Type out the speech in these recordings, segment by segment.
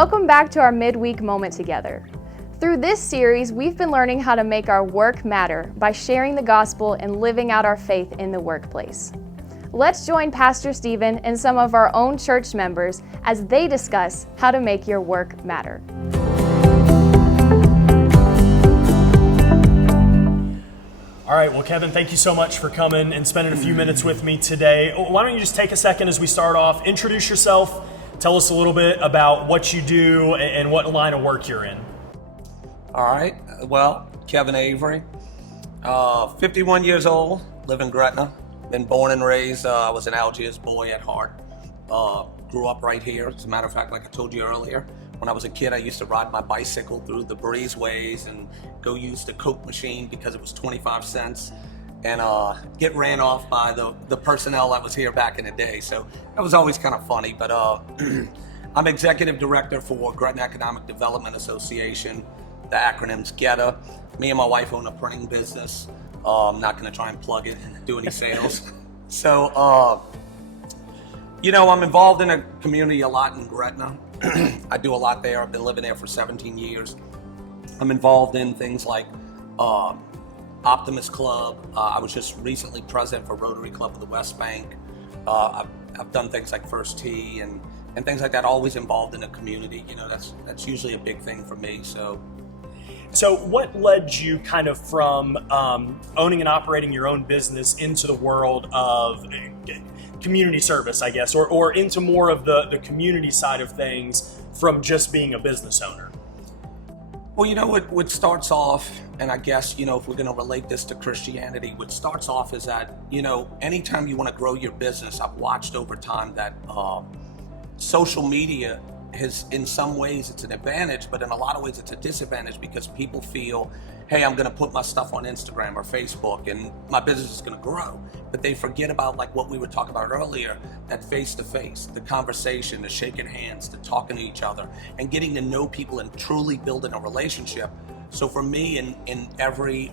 Welcome back to our midweek moment together. Through this series, we've been learning how to make our work matter by sharing the gospel and living out our faith in the workplace. Let's join Pastor Stephen and some of our own church members as they discuss how to make your work matter. All right, well, Kevin, thank you so much for coming and spending a few minutes with me today. Why don't you just take a second as we start off, introduce yourself, tell us a little bit about what you do and what line of work you're in. All right, well, Kevin Avery, 51 years old, live in Gretna, been born and raised, I was an Algiers boy at heart, grew up right here. As a matter of fact, like I told you earlier, when I was a kid, I used to ride my bicycle through the breezeways and go use the Coke machine because it was 25 cents and get ran off by the personnel that was here back in the day. So that was always kind of funny, but I'm executive director for Gretna Economic Development Association. The acronym's GETA. Me and my wife own a printing business. I'm not gonna try and plug it and do any sales. So, I'm involved in a community a lot in Gretna. I do a lot there. I've been living there for 17 years. I'm involved in things like Optimist Club. I was just recently president for Rotary Club of the West Bank. I've done things like First Tee and things like that, always involved in the community. That's usually a big thing for me, So what led you kind of from owning and operating your own business into the world of community service, I guess, or into more of the community side of things from just being a business owner? Well, what starts off, and I guess, if we're going to relate this to Christianity, what starts off is that, anytime you want to grow your business, I've watched over time that social media has, in some ways, it's an advantage, but in a lot of ways it's a disadvantage because people feel, hey, I'm going to put my stuff on Instagram or Facebook and my business is going to grow. But they forget about, like what we were talking about earlier, that face-to-face, the conversation, the shaking hands, the talking to each other, and getting to know people and truly building a relationship. So for me, in every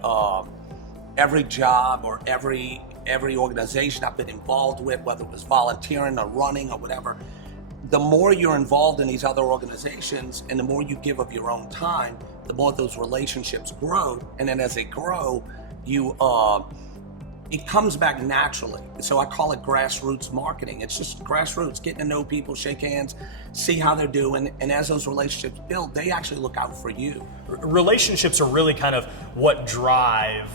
job or every organization I've been involved with, whether it was volunteering or running or whatever, the more you're involved in these other organizations and the more you give of your own time, the more those relationships grow. And then as they grow, it comes back naturally. So I call it grassroots marketing. It's just grassroots, getting to know people, shake hands, see how they're doing. And as those relationships build, they actually look out for you. Relationships are really kind of what drive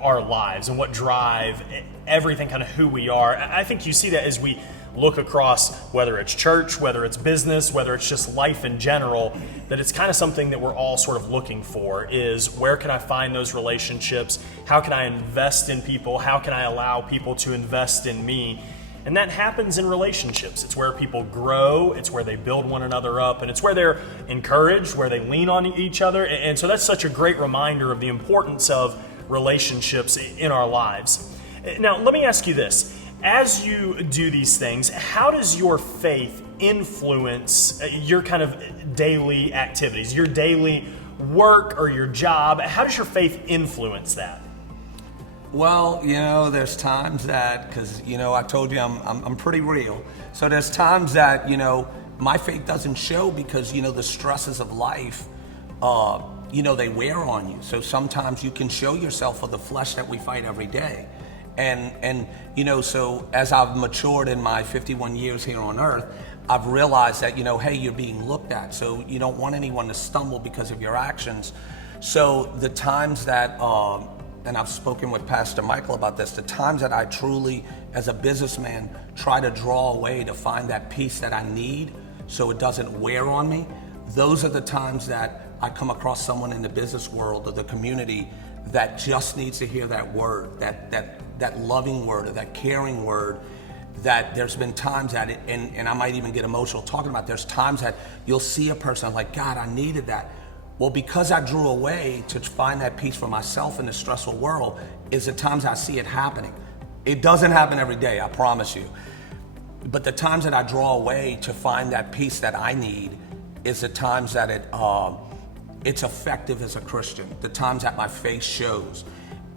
our lives and what drive everything, kind of who we are. I think you see that as we look across, whether it's church, whether it's business, whether it's just life in general, that it's kind of something that we're all sort of looking for is, where can I find those relationships? How can I invest in people? How can I allow people to invest in me? And that happens in relationships. It's where people grow, it's where they build one another up, and it's where they're encouraged, where they lean on each other. And so that's such a great reminder of the importance of relationships in our lives. Now, let me ask you this. As you do these things, how does your faith influence your kind of daily activities, your daily work or your job? How does your faith influence that? Well, there's times that, because, I told you I'm pretty real. So there's times that, my faith doesn't show because, the stresses of life, they wear on you. So sometimes you can show yourself for the flesh that we fight every day. And so as I've matured in my 51 years here on earth, I've realized that, hey, you're being looked at. So you don't want anyone to stumble because of your actions. So the times that, and I've spoken with Pastor Michael about this, the times that I truly, as a businessman, try to draw away to find that peace that I need so it doesn't wear on me, those are the times that I come across someone in the business world or the community that just needs to hear that word, that loving word or that caring word. That there's been times that and I might even get emotional talking about, there's times that you'll see a person like, God, I needed that. Well, because I drew away to find that peace for myself in the stressful world is the times I see it happening. It doesn't happen every day, I promise you. But the times that I draw away to find that peace that I need is the times that it's effective as a Christian, the times that my faith shows.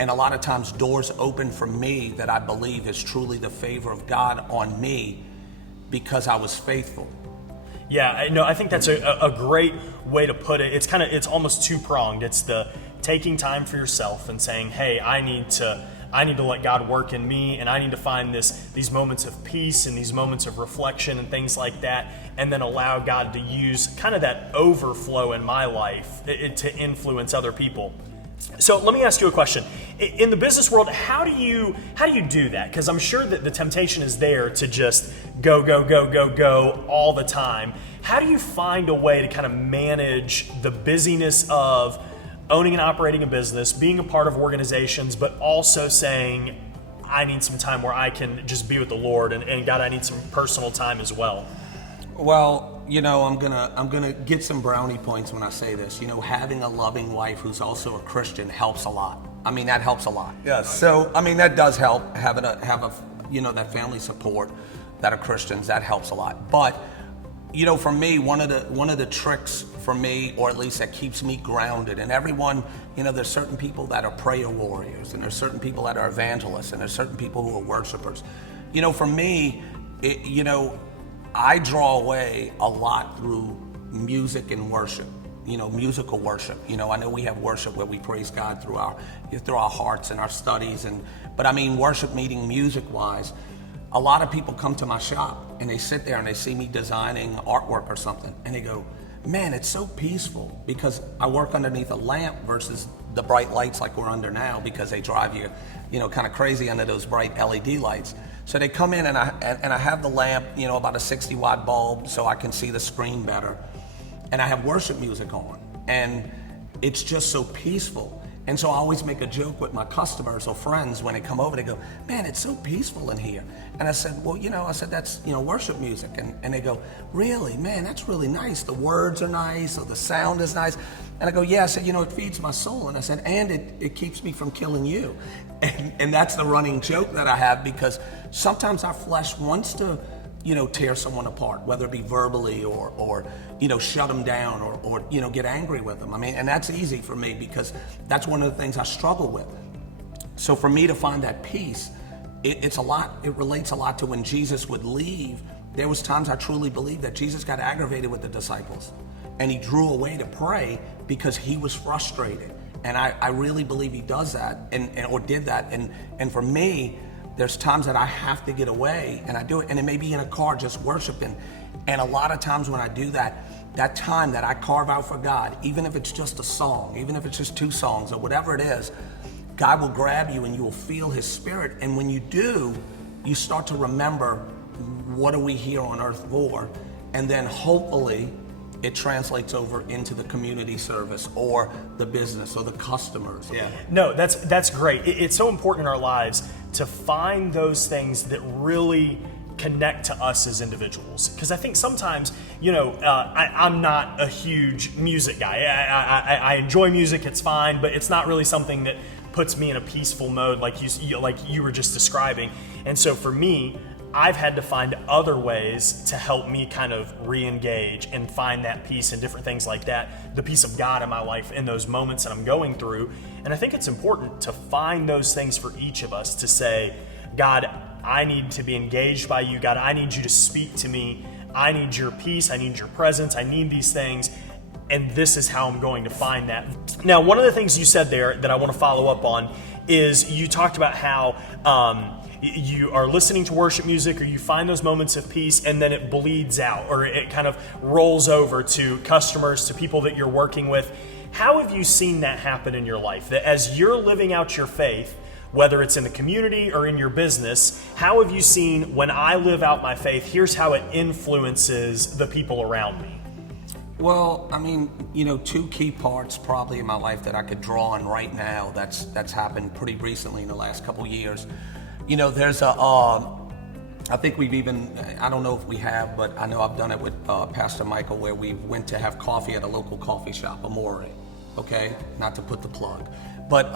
And a lot of times doors open for me that I believe is truly the favor of God on me because I was faithful. I think that's a great way to put it. It's almost two-pronged. It's the taking time for yourself and saying, hey, I need to let God work in me, and I need to find these moments of peace and these moments of reflection and things like that, and then allow God to use kind of that overflow in my life to influence other people. So let me ask you a question. In the business world, how do you do that? Because I'm sure that the temptation is there to just go all the time. How do you find a way to kind of manage the busyness of owning and operating a business, being a part of organizations, but also saying, I need some time where I can just be with the Lord, and God, I need some personal time as well? Well, I'm gonna get some brownie points when I say this. Having a loving wife who's also a Christian helps a lot. I mean, that helps a lot. Yeah. So, I mean, that does help. Have that family support that are Christians. That helps a lot. But, for me, one of the tricks for me, or at least that keeps me grounded, and everyone, there's certain people that are prayer warriors, and there's certain people that are evangelists, and there's certain people who are worshipers. For me, I draw away a lot through music and worship, musical worship. I know we have worship where we praise God through our hearts and our studies, but I mean worship meeting music-wise. A lot of people come to my shop and they sit there and they see me designing artwork or something, and they go, man, it's so peaceful, because I work underneath a lamp versus the bright lights like we're under now, because they drive you, kind of crazy under those bright LED lights. So they come in and I have the lamp, about a 60-watt bulb, so I can see the screen better. And I have worship music on, and it's just so peaceful. And so I always make a joke with my customers or friends when they come over. They go, man, it's so peaceful in here. And I said, well, that's, worship music. And they go, really? Man, that's really nice. The words are nice, or the sound is nice. And I go, yeah. I said, it feeds my soul. And I said, and it keeps me from killing you. And that's the running joke that I have, because sometimes our flesh wants to, tear someone apart, whether it be verbally or shut them down or get angry with them. I mean, and that's easy for me, because that's one of the things I struggle with. So for me to find that peace, it relates a lot to when Jesus would leave. There was times I truly believe that Jesus got aggravated with the disciples, and he drew away to pray because he was frustrated. And I really believe he does that or did that. And for me, there's times that I have to get away, and I do it, and it may be in a car just worshiping. And a lot of times when I do that time that I carve out for God, even if it's just a song, even if it's just 2 songs or whatever it is, God will grab you and you will feel his spirit. And when you do, you start to remember, what are we here on earth for? And then hopefully it translates over into the community service or the business or the customers. Yeah. No, that's great. It's so important in our lives to find those things that really connect to us as individuals. Because I think sometimes, I'm not a huge music guy. I enjoy music, it's fine, but it's not really something that puts me in a peaceful mode like you were just describing. And so for me, I've had to find other ways to help me kind of re-engage and find that peace and different things like that, the peace of God in my life in those moments that I'm going through. And I think it's important to find those things for each of us, to say, God, I need to be engaged by you. God, I need you to speak to me. I need your peace. I need your presence. I need these things. And this is how I'm going to find that. Now, one of the things you said there that I want to follow up on is you talked about how you are listening to worship music, or you find those moments of peace, and then it bleeds out, or it kind of rolls over to customers, to people that you're working with. How have you seen that happen in your life? That as you're living out your faith, whether it's in the community or in your business, how have you seen, when I live out my faith, here's how it influences the people around me? Well, I mean, 2 key parts probably in my life that I could draw on right now that's happened pretty recently in the last couple years. There's I think we've even, I don't know if we have, but I know I've done it with Pastor Michael, where we went to have coffee at a local coffee shop, Amore, okay? Not to put the plug. But,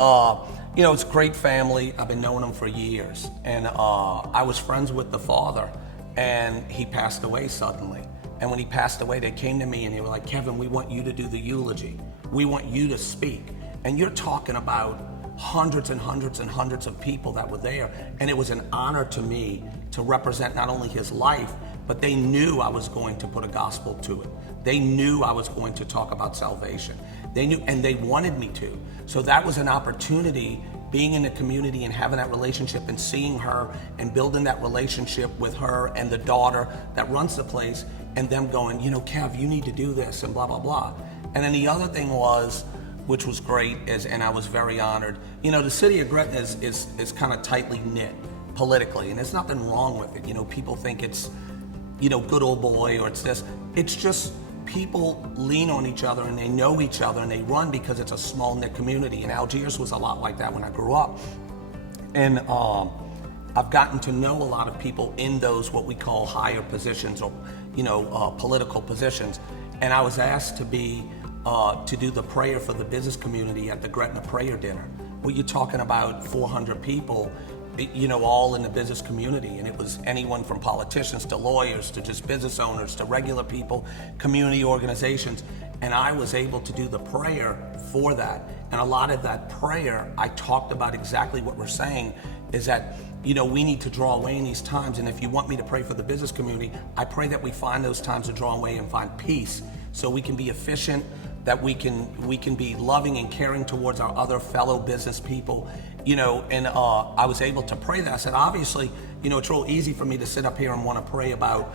it's a great family. I've been knowing them for years. And I was friends with the father, and he passed away suddenly. And when he passed away, they came to me and they were like, Kevin, we want you to do the eulogy. We want you to speak. And you're talking about hundreds and hundreds and hundreds of people that were there. And it was an honor to me to represent not only his life, but they knew I was going to put a gospel to it. They knew I was going to talk about salvation. They knew, and they wanted me to. So that was an opportunity, being in the community and having that relationship and seeing her and building that relationship with her and the daughter that runs the place, and them going, Kev, you need to do this and blah, blah, blah. And then the other thing was, which was great, and I was very honored, the city of Gretna is kind of tightly knit politically, and there's nothing wrong with it. People think it's, good old boy, or it's this. It's just people lean on each other and they know each other and they run because it's a small knit community. And Algiers was a lot like that when I grew up. And I've gotten to know a lot of people in those what we call higher positions or political positions. And I was asked to do the prayer for the business community at the Gretna Prayer Dinner. Well, you're talking about 400 people, all in the business community. And it was anyone from politicians to lawyers to just business owners to regular people, community organizations. And I was able to do the prayer for that. And a lot of that prayer, I talked about exactly what we're saying, is that, we need to draw away in these times. And if you want me to pray for the business community, I pray that we find those times to draw away and find peace so we can be efficient, that we can be loving and caring towards our other fellow business people, and I was able to pray that. I said, obviously, it's real easy for me to sit up here and want to pray about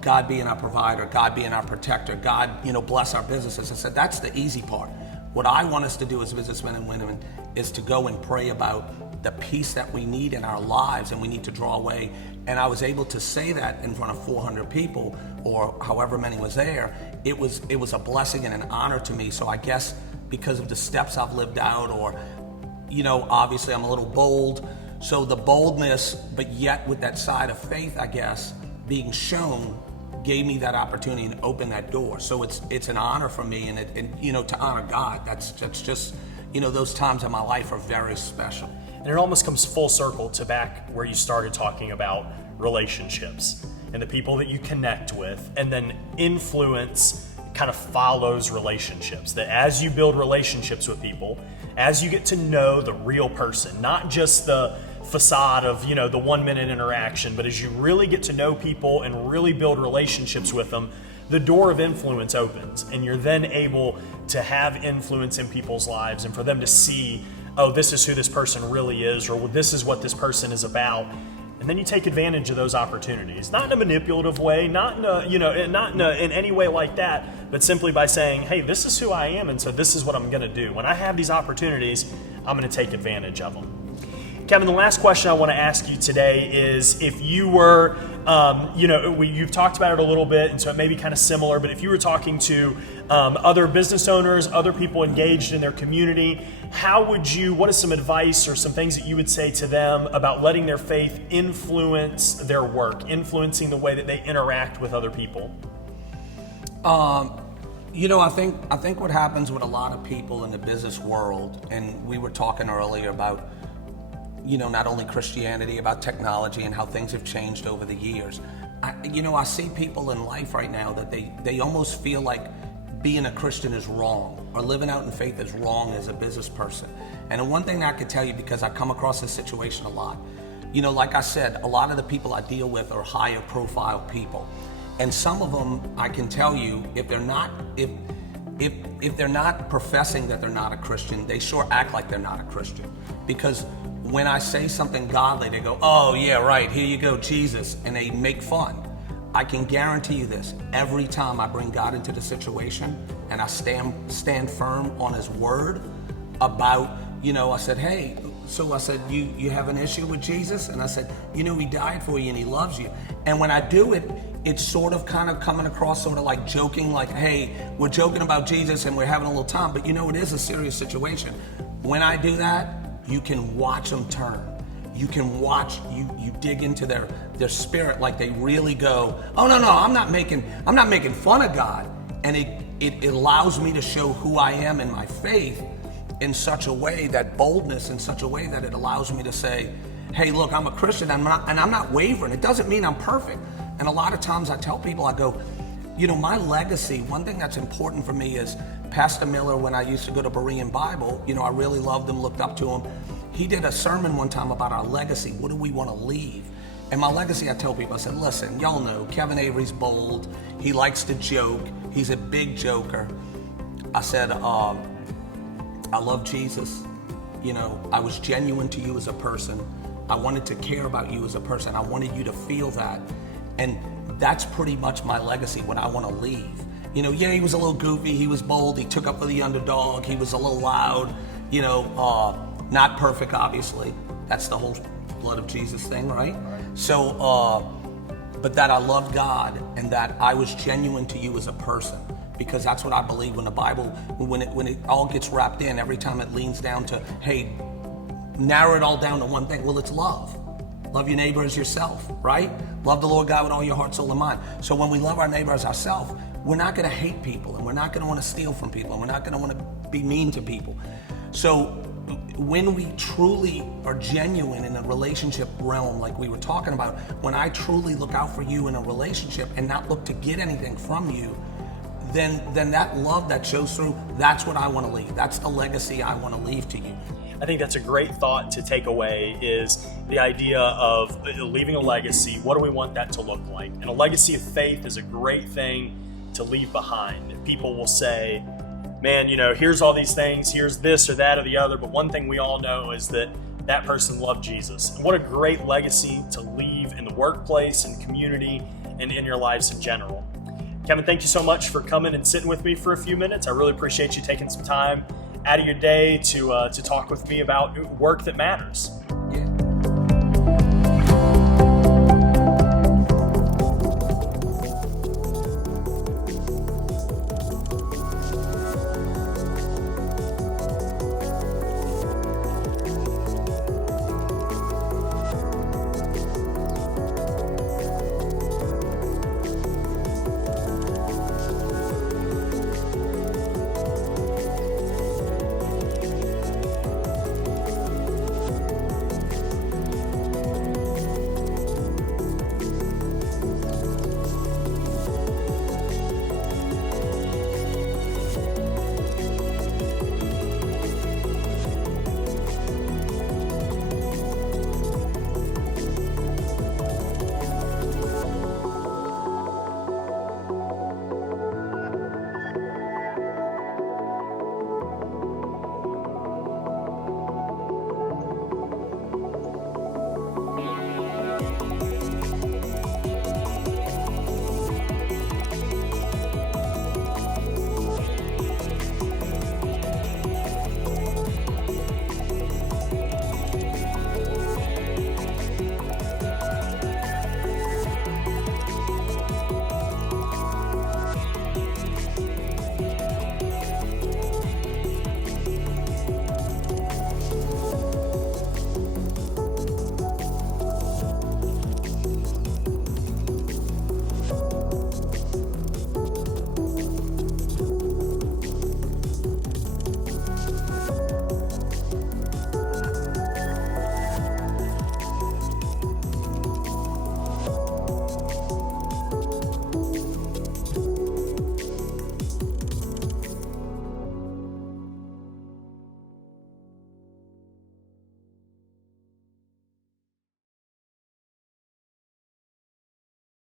God being our provider, God being our protector, God, bless our businesses. I said, that's the easy part. What I want us to do as businessmen and women is to go and pray about the peace that we need in our lives and we need to draw away. And I was able to say that in front of 400 people or however many was there. It was a blessing and an honor to me. So I guess because of the steps I've lived out, or, obviously I'm a little bold. So the boldness, but yet with that side of faith, I guess, being shown, gave me that opportunity and opened that door. So it's an honor for me, and to honor God. That's just, those times in my life are very special. And it almost comes full circle to back where you started talking about relationships and the people that you connect with, and then influence kind of follows relationships. That as you build relationships with people, as you get to know the real person, not just the facade of, the 1 minute interaction, but as you really get to know people and really build relationships with them, the door of influence opens, and you're then able to have influence in people's lives and for them to see, oh, this is who this person really is, or this is what this person is about. And then you take advantage of those opportunities, not in a manipulative way, not in any way like that, but simply by saying, hey, this is who I am, and so this is what I'm going to do. When I have these opportunities, I'm going to take advantage of them. Kevin, the last question I want to ask you today is, if you were, you've talked about it a little bit, and so it may be kind of similar, but if you were talking to other business owners, other people engaged in their community, what is some advice or some things that you would say to them about letting their faith influence their work, influencing the way that they interact with other people? I think what happens with a lot of people in the business world, and we were talking earlier about, not only Christianity, about technology and how things have changed over the years. I see people in life right now that they almost feel like being a Christian is wrong, or living out in faith is wrong as a business person. And the one thing I could tell you, because I come across this situation a lot, like I said, a lot of the people I deal with are higher profile people. And some of them, I can tell you, if they're not professing that they're not a Christian, they sure act like they're not a Christian. Because when I say something godly, they go, oh yeah, right, here you go, Jesus, and they make fun. I can guarantee you this, every time I bring God into the situation and I stand firm on His word about, I said, hey, so I said, you have an issue with Jesus? And I said, He died for you and He loves you. And when I do it, it's sort of kind of coming across sort of like joking, like, hey, we're joking about Jesus and we're having a little time, but it is a serious situation. When I do that, you can watch them turn. You can watch, you dig into their spirit, like they really go, oh no, I'm not making fun of God. And it allows me to show who I am in my faith in such a way, that boldness in such a way that it allows me to say, hey, look, I'm a Christian and I'm not wavering. It doesn't mean I'm perfect. And a lot of times I tell people, I go, my legacy, one thing that's important for me is Pastor Miller, when I used to go to Berean Bible, I really loved him, looked up to him. He did a sermon one time about our legacy. What do we want to leave? And my legacy, I tell people, I said, listen, y'all know Kevin Avery's bold. He likes to joke. He's a big joker. I said, I love Jesus. You know, I was genuine to you as a person. I wanted to care about you as a person. I wanted you to feel that. And that's pretty much my legacy, what I want to leave. You know, yeah, he was a little goofy. He was bold. He took up for the underdog. He was a little loud, you know, not perfect, obviously. That's the whole blood of Jesus thing, right? So, but that I loved God and that I was genuine to you as a person, because that's what I believe when the Bible, when it all gets wrapped in, every time it leans down to, hey, narrow it all down to one thing. Well, it's love. Love your neighbor as yourself, right? Love the Lord God with all your heart, soul, and mind. So when we love our neighbor as ourselves, we're not going to hate people, and we're not going to want to steal from people, and we're not going to want to be mean to people. So when we truly are genuine in a relationship realm, like we were talking about, when I truly look out for you in a relationship and not look to get anything from you, then that love that shows through, that's what I want to leave. That's the legacy I want to leave to you. I think that's a great thought to take away, is the idea of leaving a legacy. What do we want that to look like? And a legacy of faith is a great thing to leave behind. People will say, man, you know, here's all these things, here's this or that or the other, but one thing we all know is that that person loved Jesus. And what a great legacy to leave in the workplace and community and in your lives in general. Kevin, thank you so much for coming and sitting with me for a few minutes. I really appreciate you taking some time out of your day to talk with me about work that matters.